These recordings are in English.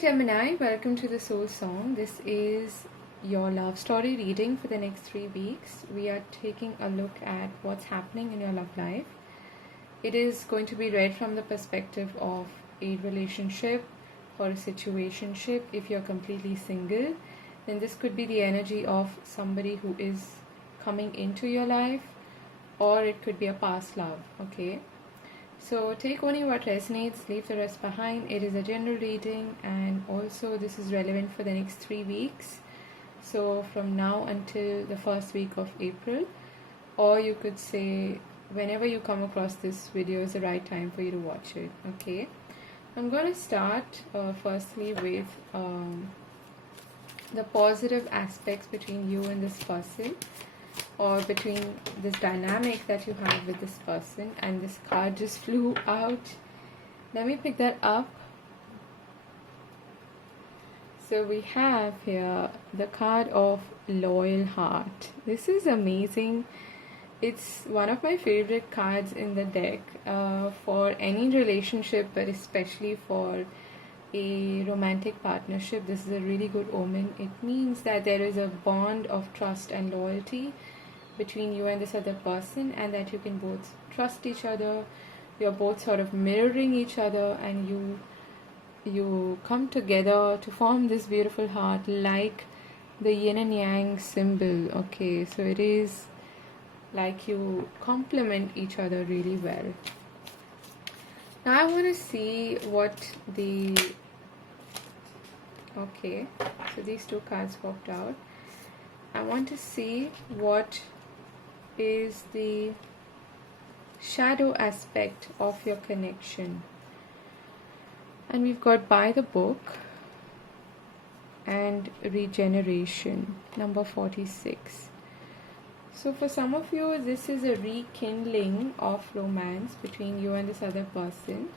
Gemini, welcome to the Soul Song. This is your love story reading for the next 3 weeks. We are taking a look at what's happening in your love life. It is going to be read from the perspective of a relationship or a situationship. If you're completely single, then this could be the energy of somebody who is coming into your life, or it could be a past love, okay? So take only what resonates, leave the rest behind. It is a general reading, and also this is relevant for the next 3 weeks. So from now until the first week of April, or you could say whenever you come across this video is the right time for you to watch it, okay? I'm going to start firstly with the positive aspects between you and this person, or between this dynamic that you have with this person. And this card just flew out. Let me pick that up. So we have here the card of Loyal Heart. This is amazing. It's one of my favorite cards in the deck for any relationship, but especially for a romantic partnership. This is a really good omen. It means that there is a bond of trust and loyalty between you and this other person, and that you can both trust each other. You're both sort of mirroring each other, and you come together to form this beautiful heart, like the yin and yang symbol, okay? So it is like you complement each other really well. Now I want to see what the okay, so these two cards popped out. I want to see what is the shadow aspect of your connection. And we've got By the Book and Regeneration, number 46. So for some of you, this is a rekindling of romance between you and this other person,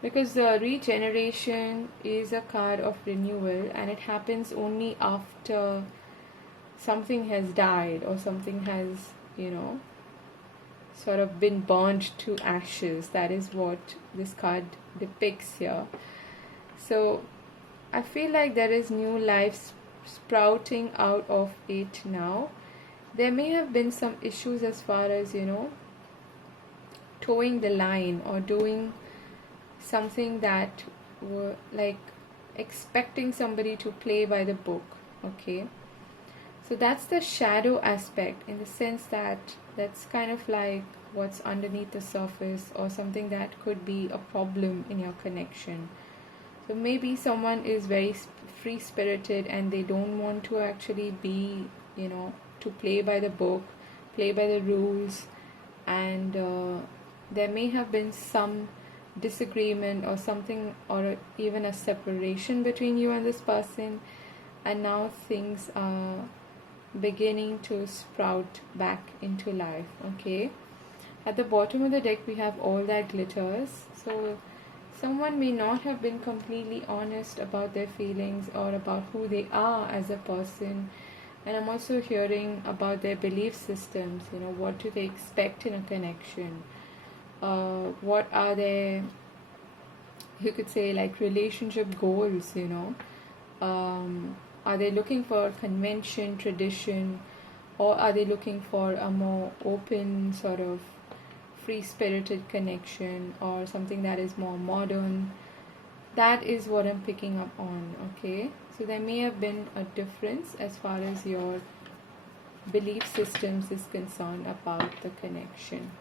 because the regeneration is a card of renewal, and it happens only after something has died, or something has, sort of been burned to ashes. That is what this card depicts here. So I feel like there is new life sprouting out of it now. There may have been some issues as far as, towing the line, or doing something that were like expecting somebody to play by the book, okay? So that's the shadow aspect, in the sense that that's kind of like what's underneath the surface, or something that could be a problem in your connection. So maybe someone is very free-spirited, and they don't want to actually be, to play by the book, play by the rules, and there may have been some disagreement or something, or even a separation between you and this person, and now things are beginning to sprout back into life, okay? At the bottom of the deck we have All That Glitters. So someone may not have been completely honest about their feelings, or about who they are as a person. And I'm also hearing about their belief systems, what do they expect in a connection, what are their, you could say, like relationship goals, are they looking for convention, tradition, or are they looking for a more open, sort of free-spirited connection, or something that is more modern? That is what I'm picking up on, okay? So there may have been a difference as far as your belief systems is concerned about the connection.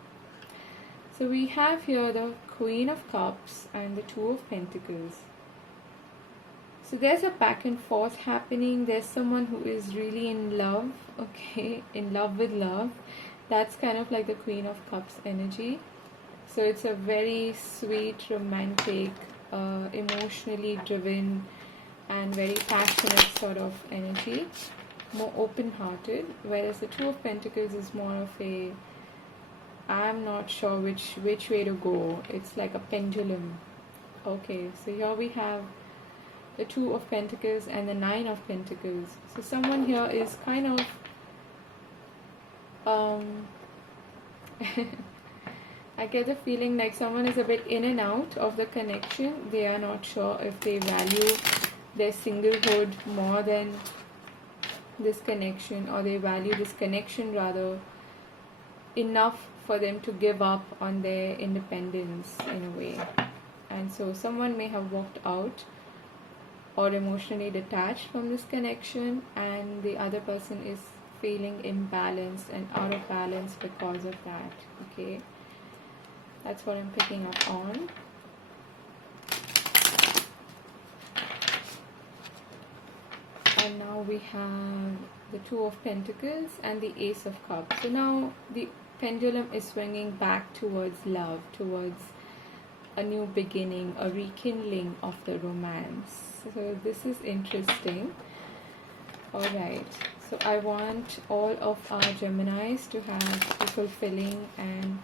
So we have here the Queen of Cups and the Two of Pentacles. So there's a back and forth happening. There's someone who is really in love, okay, in love with love. That's kind of like the Queen of Cups energy. So it's a very sweet, romantic, emotionally driven, and very passionate sort of energy, more open-hearted. Whereas the Two of Pentacles is more of a, I'm not sure which way to go. It's like a pendulum. Okay, so here we have the Two of Pentacles and the Nine of Pentacles. So someone here is kind of I get the feeling like someone is a bit in and out of the connection. They are not sure if they value their singlehood more than this connection, or they value this connection rather enough for them to give up on their independence in a way. And so someone may have walked out or emotionally detached from this connection, and the other person is feeling imbalanced and out of balance because of that. Okay, that's what I'm picking up on. And now we have the Two of Pentacles and the Ace of Cups. So now the pendulum is swinging back towards love, towards a new beginning, a rekindling of the romance. So this is interesting. Alright, so I want all of our Geminis to have a fulfilling and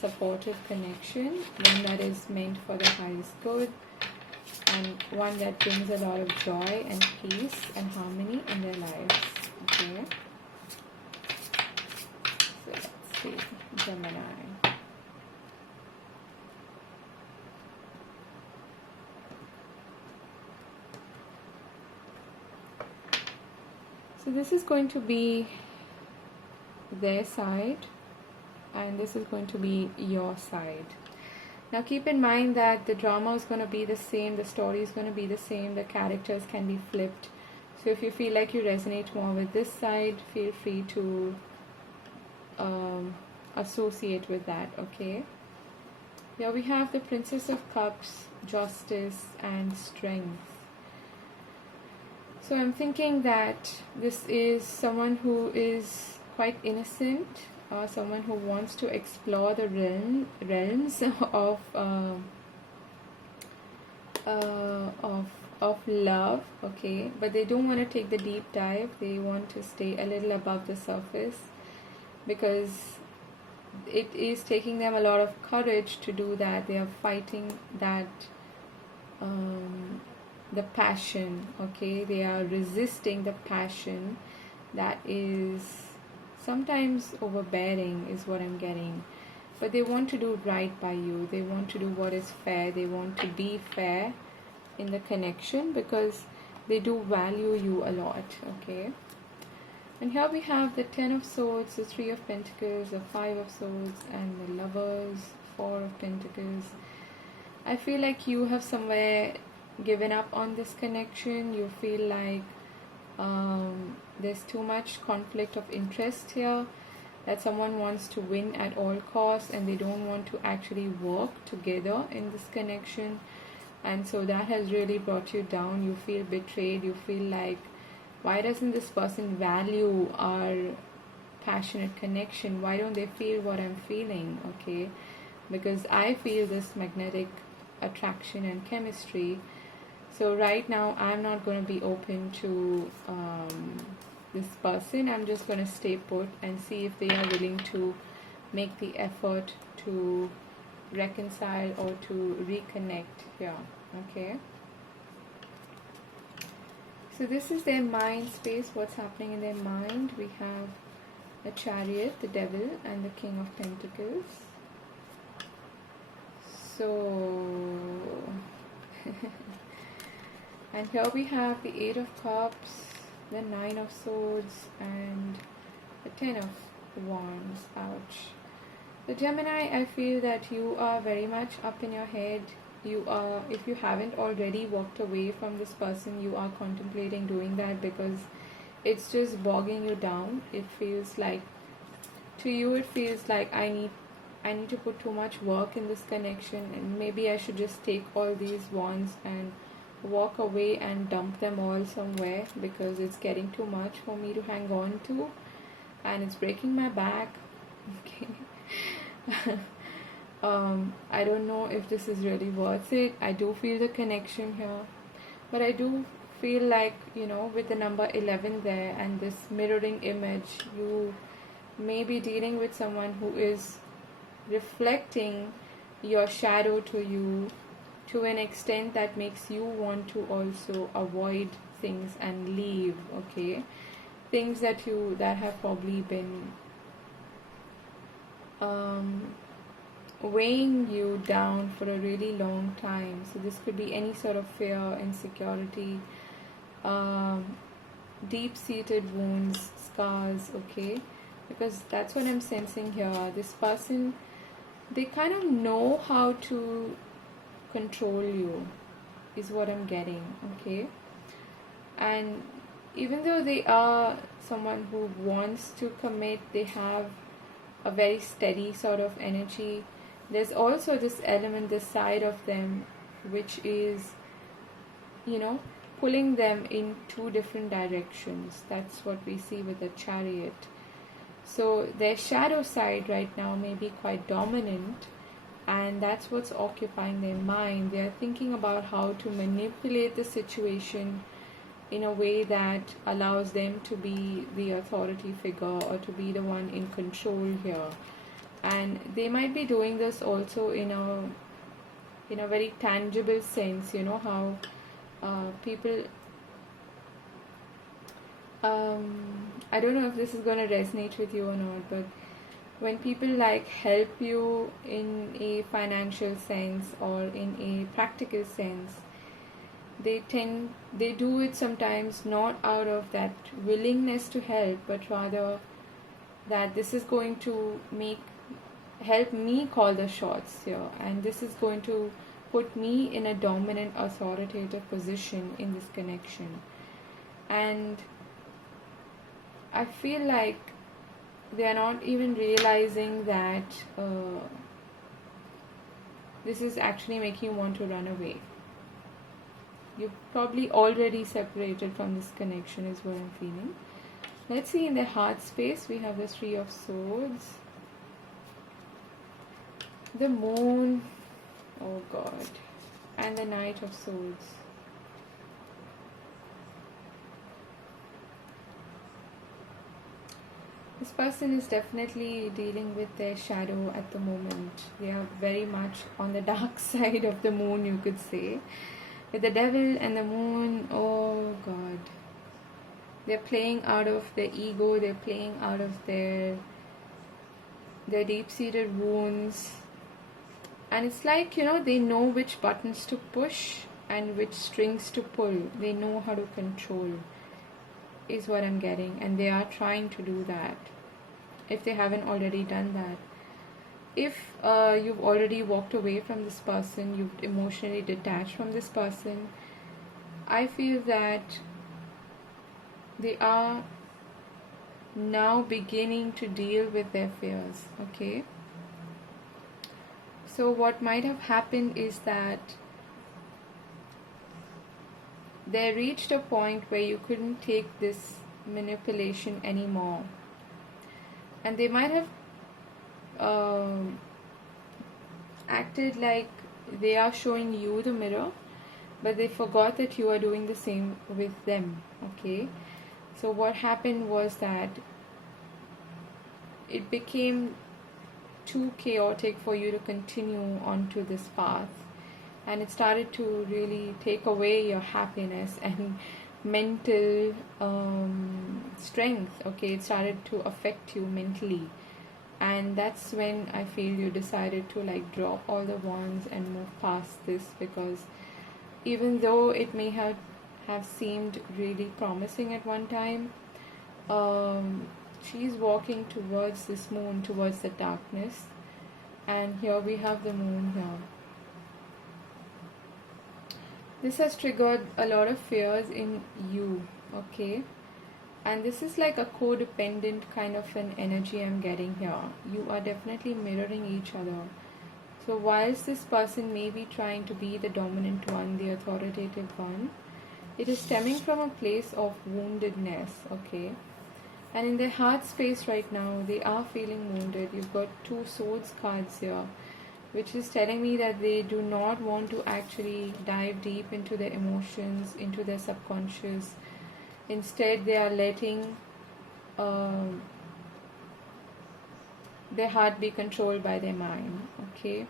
supportive connection, one that is meant for the highest good, and one that brings a lot of joy and peace and harmony in their lives. Okay, so let's see, Gemini. So this is going to be their side, and this is going to be your side. Now keep in mind that the drama is going to be the same, the story is going to be the same, the characters can be flipped. So if you feel like you resonate more with this side, feel free to associate with that, okay? Here we have the Princess of Cups, Justice, and Strength. So I'm thinking that this is someone who is quite innocent, someone who wants to explore the realms of love, okay, but they don't want to take the deep dive. They want to stay a little above the surface, because it is taking them a lot of courage to do that. They are fighting that the passion, okay, they are resisting the passion that is sometimes overbearing, is what I'm getting. But they want to do right by you, they want to do what is fair, they want to be fair in the connection, because they do value you a lot, okay. And here we have the Ten of Swords, the Three of Pentacles, the Five of Swords, and the Lovers, Four of Pentacles. I feel like you have somewhere given up on this connection. You feel like there's too much conflict of interest here, that someone wants to win at all costs and they don't want to actually work together in this connection. And so that has really brought you down. You feel betrayed. You feel like, why doesn't this person value our passionate connection? Why don't they feel what I'm feeling? Okay, because I feel this magnetic attraction and chemistry. So right now I'm not going to be open to this person. I'm just going to stay put and see if they are willing to make the effort to reconcile or to reconnect here. Okay, so this is their mind space, what's happening in their mind. We have the Chariot, the Devil, and the King of Pentacles. So and here we have the Eight of Cups, the Nine of Swords, and the Ten of Wands. Ouch. The Gemini, I feel that you are very much up in your head. You are, if you haven't already walked away from this person, you are contemplating doing that, because it's just bogging you down. It feels like, to you it feels like I need to put too much work in this connection, and maybe I should just take all these wands and walk away and dump them all somewhere, because it's getting too much for me to hang on to and it's breaking my back. Okay. I don't know if this is really worth it. I do feel the connection here, but I do feel like, you know, with the number 11 there and this mirroring image, you may be dealing with someone who is reflecting your shadow to you to an extent that makes you want to also avoid things and leave, okay, things that have probably been weighing you down for a really long time. So this could be any sort of fear, insecurity, um, deep-seated wounds, scars, okay? Because that's what I'm sensing here. This person, they kind of know how to control you, is what I'm getting, okay? And even though they are someone who wants to commit, they have a very steady sort of energy. There's also this element, this side of them, which is, you know, pulling them in two different directions. That's what we see with the Chariot. So their shadow side right now may be quite dominant, and that's what's occupying their mind. They are thinking about how to manipulate the situation in a way that allows them to be the authority figure or to be the one in control here. And they might be doing this also in a very tangible sense. You know how people, I don't know if this is going to resonate with you or not, but when people like help you in a financial sense or in a practical sense, they do it sometimes not out of that willingness to help, but rather that this is going to help me call the shots here, and this is going to put me in a dominant authoritative position in this connection. And I feel like they are not even realizing that this is actually making you want to run away. You're probably already separated from this connection, is what I'm feeling. Let's see, in the heart space, we have the Three of Swords, the Moon, oh God, and the Knight of Swords. This person is definitely dealing with their shadow at the moment. They are very much on the dark side of the moon, you could say. With the Devil and the Moon, oh God. They're playing out of their ego, they're playing out of their deep-seated wounds. And it's like, they know which buttons to push and which strings to pull. They know how to control, is what I'm getting. And they are trying to do that, if they haven't already done that. If you've already walked away from this person, you've emotionally detached from this person, I feel that they are now beginning to deal with their fears, okay? So what might have happened is that they reached a point where you couldn't take this manipulation anymore. And they might have acted like they are showing you the mirror, but they forgot that you are doing the same with them, okay? So what happened was that it became too chaotic for you to continue onto this path, and it started to really take away your happiness and mental strength, okay? It started to affect you mentally, and that's when I feel you decided to like drop all the wands and move past this, because even though it may have seemed really promising at one time, she's walking towards this moon, towards the darkness. And here we have the moon here. This has triggered a lot of fears in you, okay? And this is like a codependent kind of an energy I'm getting here. You are definitely mirroring each other. So whilst this person may be trying to be the dominant one, the authoritative one, it is stemming from a place of woundedness, okay? And in their heart space right now, they are feeling wounded. You've got two swords cards here, which is telling me that they do not want to actually dive deep into their emotions, into their subconscious. Instead, they are letting their heart be controlled by their mind, okay?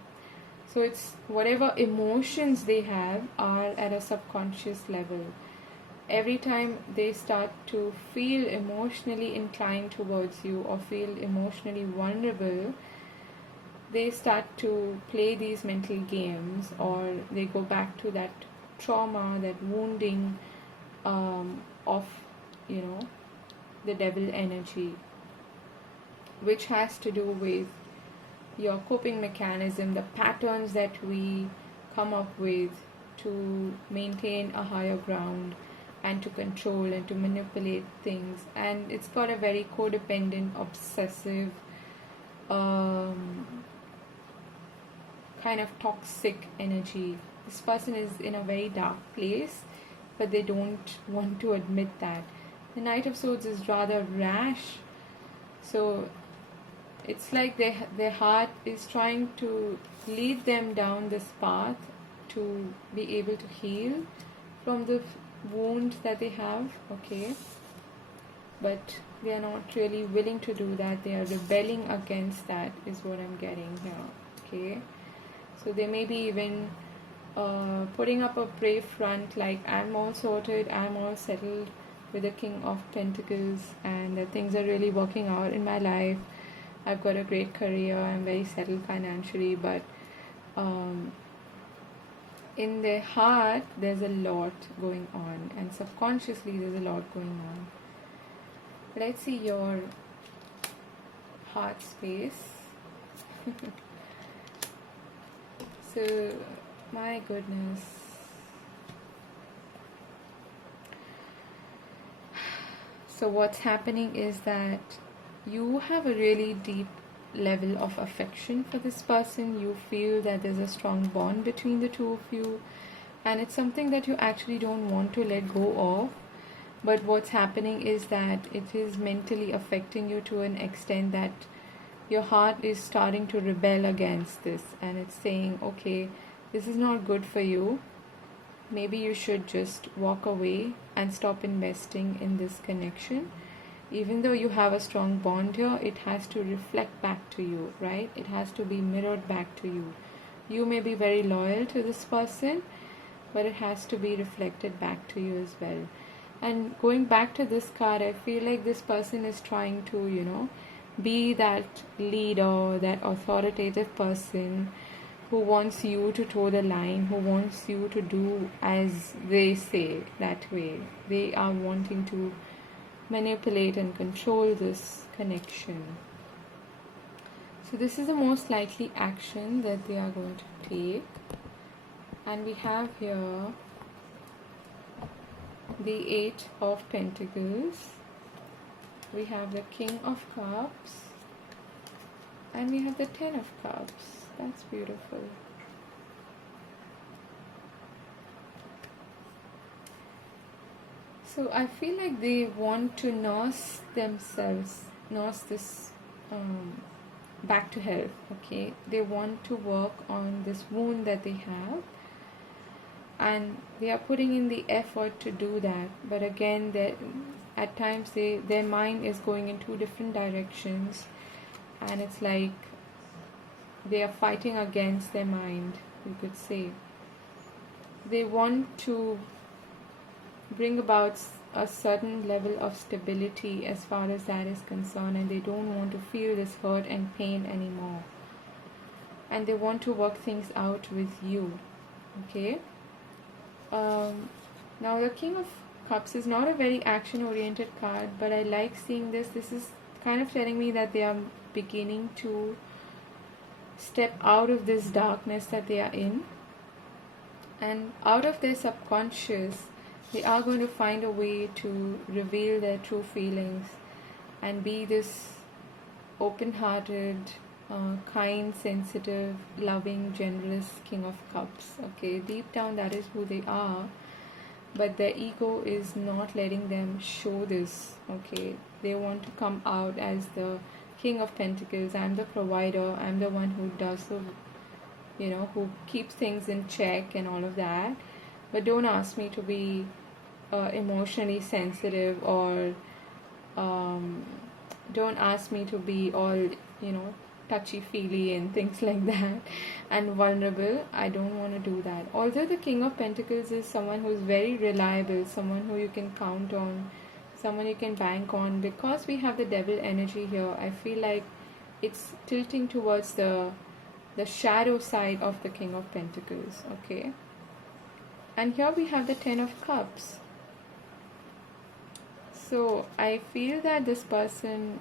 So it's whatever emotions they have are at a subconscious level. Every time they start to feel emotionally inclined towards you or feel emotionally vulnerable, they start to play these mental games, or they go back to that trauma, that wounding of, you know, the devil energy, which has to do with your coping mechanism, the patterns that we come up with to maintain a higher ground and to control and to manipulate things. And it's got a very codependent, obsessive, kind of toxic energy. This person is in a very dark place, but they don't want to admit that. The Knight of Swords is rather rash, so it's like their heart is trying to lead them down this path to be able to heal from the wound that they have, okay? But they are not really willing to do that. They are rebelling against that, is what I'm getting here, okay? So they may be even putting up a brave front, like, I'm all sorted, I'm all settled with the King of Pentacles, and that things are really working out in my life. I've got a great career, I'm very settled financially, but in their heart there's a lot going on, and subconsciously there's a lot going on. Let's see your heart space. So, my goodness. So what's happening is that you have a really deep level of affection for this person. You feel that there's a strong bond between the two of you, and it's something that you actually don't want to let go of. But what's happening is that it is mentally affecting you to an extent that your heart is starting to rebel against this, and it's saying, okay, this is not good for you. Maybe you should just walk away and stop investing in this connection. Even though you have a strong bond here, it has to reflect back to you, right? It has to be mirrored back to you. You may be very loyal to this person, but it has to be reflected back to you as well. And going back to this card, I feel like this person is trying to, you know, be that leader, that authoritative person who wants you to toe the line, who wants you to do as they say, that way. They are wanting to manipulate and control this connection. So this is the most likely action that they are going to take. And we have here the Eight of Pentacles, we have the King of Cups, and we have the Ten of Cups. That's beautiful. So I feel like they want to nurse themselves, nurse this back to health, okay? They want to work on this wound that they have, and they are putting in the effort to do that. But again, at times their mind is going in two different directions, and it's like they are fighting against their mind, you could say. They want to bring about a certain level of stability as far as that is concerned, and they don't want to feel this hurt and pain anymore, and they want to work things out with you, okay? Now the King of Cups is not a very action oriented card, but I like seeing this. This is kind of telling me that they are beginning to step out of this darkness that they are in, and out of their subconscious they are going to find a way to reveal their true feelings and be this open-hearted, kind, sensitive, loving, generous King of Cups, okay? Deep down that is who they are, but their ego is not letting them show this, okay? They want to come out as the King of Pentacles. I'm the provider, I'm the one who does the, you know, who keeps things in check and all of that. But don't ask me to be emotionally sensitive, or don't ask me to be all, you know, touchy-feely and things like that and vulnerable. I don't want to do that. Although the King of Pentacles is someone who is very reliable, someone who you can count on, someone you can bank on, because we have the devil energy here, I feel like it's tilting towards the the shadow side of the King of Pentacles. Okay, and here we have the Ten of Cups. So I feel that this person,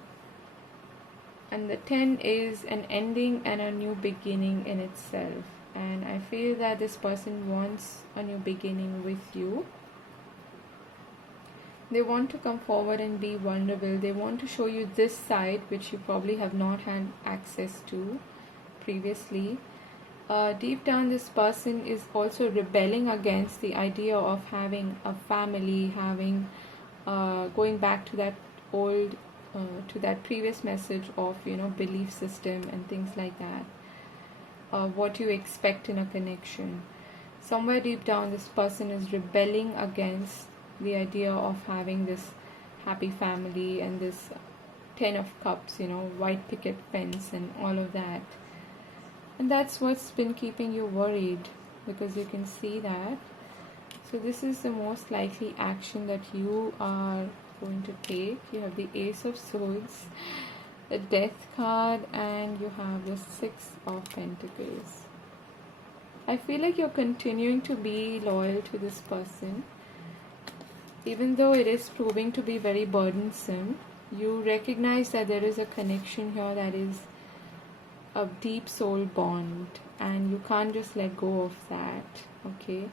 and the 10 is an ending and a new beginning in itself, and I feel that this person wants a new beginning with you. They want to come forward and be vulnerable. They want to show you this side which you probably have not had access to previously. Deep down, this person is also rebelling against the idea of having a family, having going back to that old to that previous message of belief system and things like that, what you expect in a connection. Somewhere deep down, this person is rebelling against the idea of having this happy family and this 10 of cups, white picket fence and all of that. And that's what's been keeping you worried, because you can see that. So this is the most likely action that you are going to take. You have the Ace of Swords, the Death card, and you have the Six of Pentacles. I feel like you're continuing to be loyal to this person. Even though it is proving to be very burdensome, you recognize that there is a connection here that is a deep soul bond, and you can't just let go of that. Okay,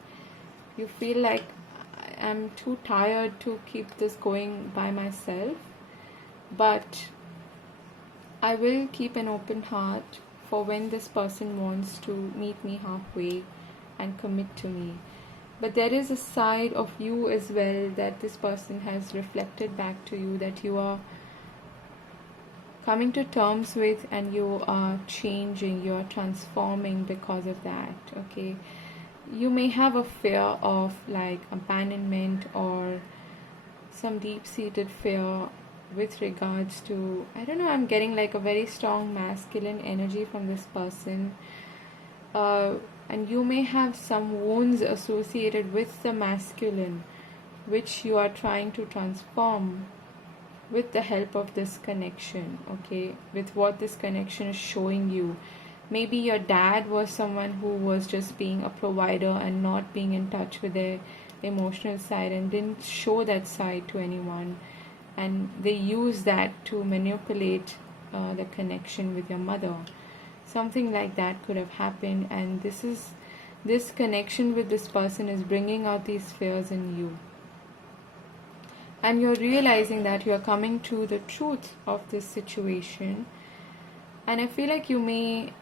you feel like I'm too tired to keep this going by myself, but I will keep an open heart for when this person wants to meet me halfway and commit to me. But there is a side of you as well that this person has reflected back to you, that you are coming to terms with, and you are changing, you are transforming because of that. Okay, you may have a fear of like abandonment or some deep-seated fear with regards to, I don't know, I'm getting like a very strong masculine energy from this person, and you may have some wounds associated with the masculine which you are trying to transform with the help of this connection. Okay, with what this connection is showing you. Maybe your dad was someone who was just being a provider and not being in touch with their emotional side and didn't show that side to anyone, and they use that to manipulate the connection with your mother. Something like that could have happened, and this connection with this person is bringing out these fears in you. And you're realizing that you're coming to the truth of this situation. And I feel like you may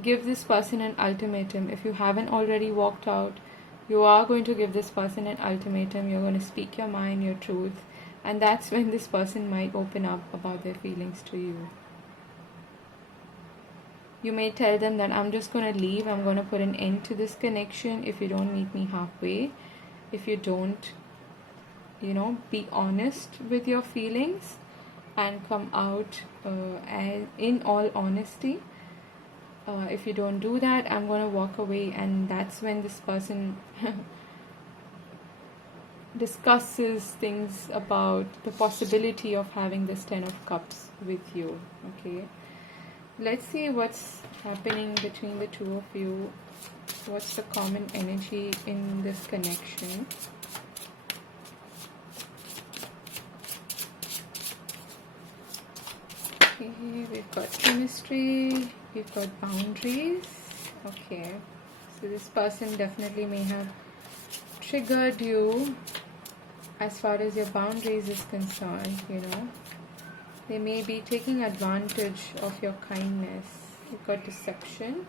give this person an ultimatum. If you haven't already walked out, you are going to give this person an ultimatum. You're going to speak your mind, your truth. And that's when this person might open up about their feelings to you. You may tell them that I'm just going to leave. I'm going to put an end to this connection if you don't meet me halfway. If you don't, be honest with your feelings and come out in all honesty. If you don't do that, I'm going to walk away. And that's when this person discusses things about the possibility of having this 10 of Cups with you. Okay, let's see what's happening between the two of you. What's the common energy in this connection? Okay, we've got chemistry, we've got boundaries. Okay, so this person definitely may have triggered you as far as your boundaries is concerned. They may be taking advantage of your kindness. We've got deception,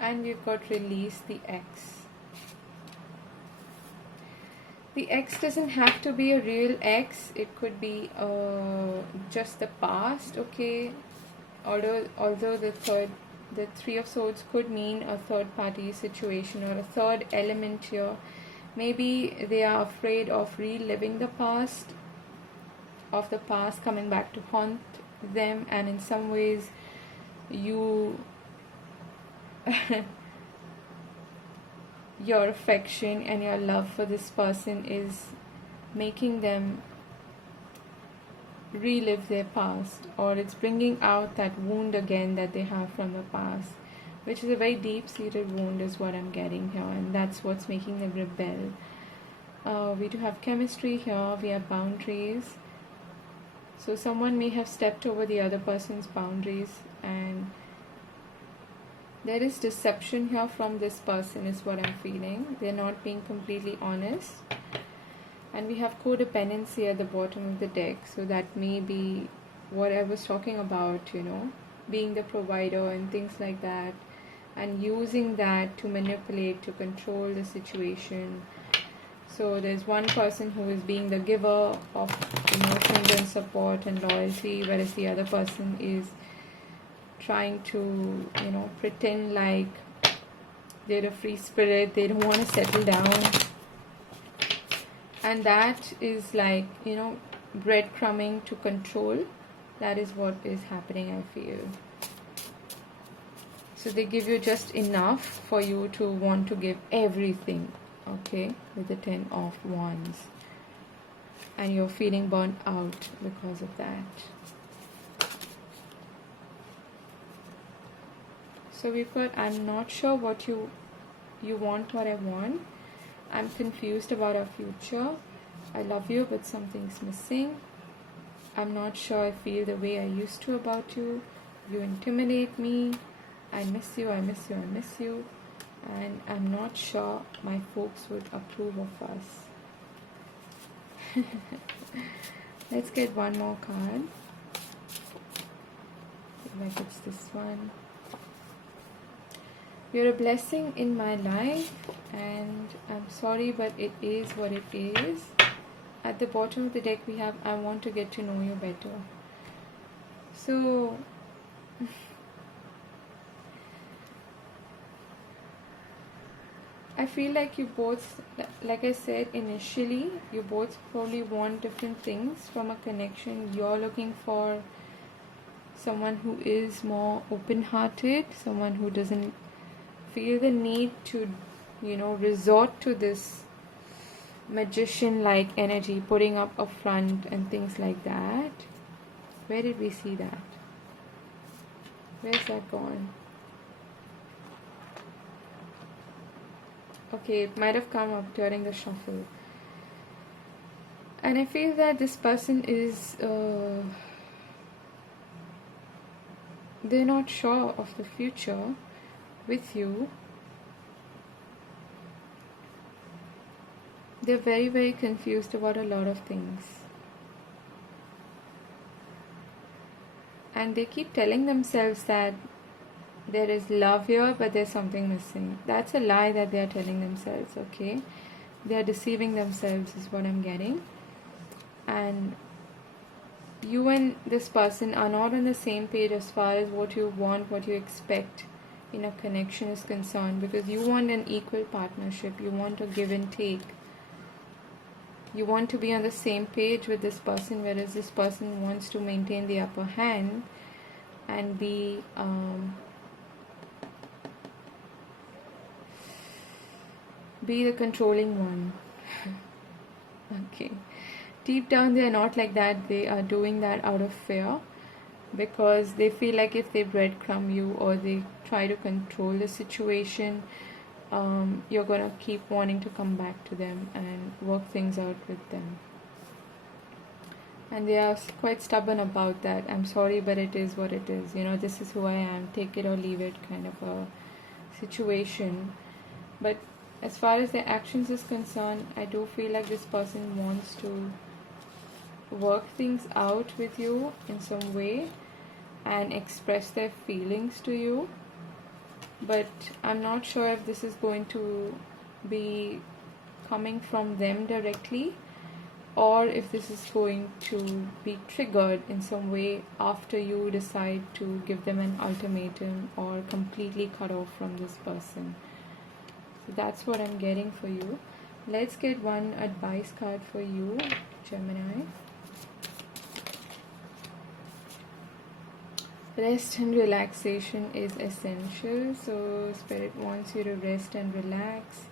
and we've got release, the X. The X doesn't have to be a real X. It could be just the past. Okay, although the Three of Swords could mean a third party situation or a third element here. Maybe they are afraid of reliving the past, coming back to haunt them, and in some ways you your affection and your love for this person is making them relive their past, or it's bringing out that wound again that they have from the past. which is a very deep-seated wound is what I'm getting here, and that's what's making them rebel. We do have chemistry here, we have boundaries. So someone may have stepped over the other person's boundaries, and there is deception here from this person is what I'm feeling. They're not being completely honest. And we have codependency at the bottom of the deck. So that may be what I was talking about, being the provider and things like that. And using that to manipulate, to control the situation. So there's one person who is being the giver of emotions and support and loyalty, whereas the other person is trying to, pretend like they're a free spirit, they don't want to settle down. And that is like, breadcrumbing to control. That is what is happening, I feel. So they give you just enough for you to want to give everything, okay, with the 10 of Wands. And you're feeling burnt out because of that. So we've got, I'm not sure what you want what I want. I'm confused about our future. I love you, but something's missing. I'm not sure I feel the way I used to about you. You intimidate me. I miss you, I miss you, I miss you. And I'm not sure my folks would approve of us. Let's get one more card. Like it's this one. You're a blessing in my life, and I'm sorry, but it is what it is. At the bottom of the deck we have, I want to get to know you better. So I feel like you both, like I said initially, you both probably want different things from a connection. You're looking for someone who is more open-hearted, someone who doesn't feel the need to, resort to this magician-like energy, putting up a front and things like that. Where did we see that? Where's that gone? Okay, it might have come up during the shuffle. And I feel that this person is, they're not sure of the future with you. They're very, very confused about a lot of things. And they keep telling themselves that there is love here, but there's something missing. That's a lie that they're telling themselves, okay? They're deceiving themselves is what I'm getting. And you and this person are not on the same page as far as what you want, what you expect in a connection is concerned, because you want an equal partnership. You want to give and take. You want to be on the same page with this person, whereas this person wants to maintain the upper hand and be the controlling one. Okay, deep down they are not like that. They are doing that out of fear, because they feel like if they breadcrumb you or they try to control the situation, you're gonna keep wanting to come back to them and work things out with them. And they are quite stubborn about that. I'm sorry, but it is what it is. This is who I am. Take it or leave it kind of a situation. But as far as their actions is concerned, I do feel like this person wants to work things out with you in some way and express their feelings to you. But I'm not sure if this is going to be coming from them directly, or if this is going to be triggered in some way after you decide to give them an ultimatum or completely cut off from this person. So that's what I'm getting for you. Let's get one advice card for you, Gemini. Rest and relaxation is essential. So Spirit wants you to rest and relax.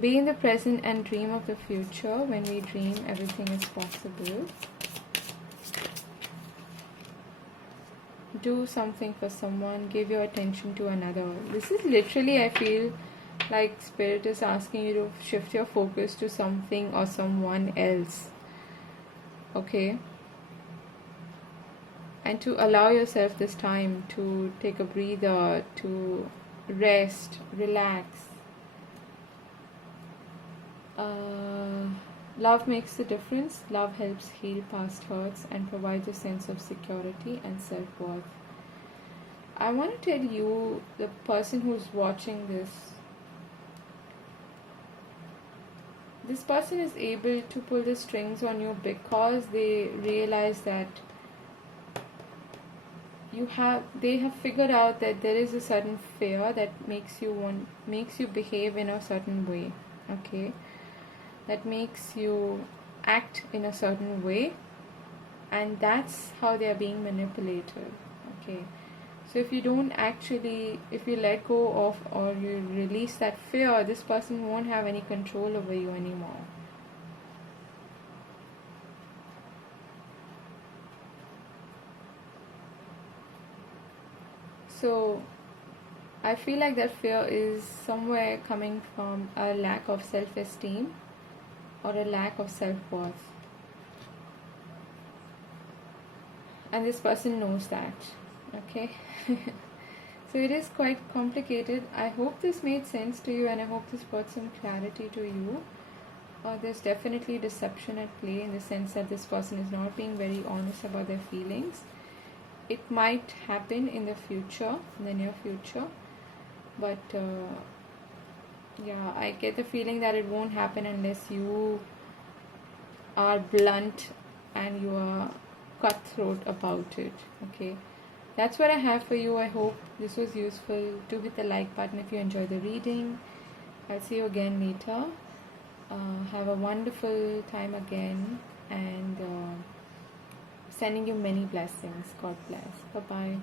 Be in the present and dream of the future. When we dream, everything is possible. do something for someone, give your attention to another. This is literally, I feel like Spirit is asking you to shift your focus to something or someone else. Okay? And to allow yourself this time to take a breather, to rest, relax. Love makes a difference. Love helps heal past hurts and provides a sense of security and self-worth. I want to tell you, the person who's watching this person is able to pull the strings on you because they realize that they have figured out that there is a certain fear that makes you behave in a certain way. Okay, that makes you act in a certain way, and that's how they are being manipulated. Okay, so if you let go of or you release that fear, this person won't have any control over you anymore. So I feel like that fear is somewhere coming from a lack of self-esteem or a lack of self-worth. And this person knows that. Okay? So it is quite complicated. I hope this made sense to you, and I hope this brought some clarity to you. There's definitely deception at play in the sense that this person is not being very honest about their feelings. It might happen in the future, in the near future, but yeah, I get the feeling that it won't happen unless you are blunt and you are cutthroat about it. Okay, that's what I have for you. I hope this was useful. Do hit the like button if you enjoy the reading. I'll see you again later. Have a wonderful time again, and sending you many blessings. God bless. Bye bye.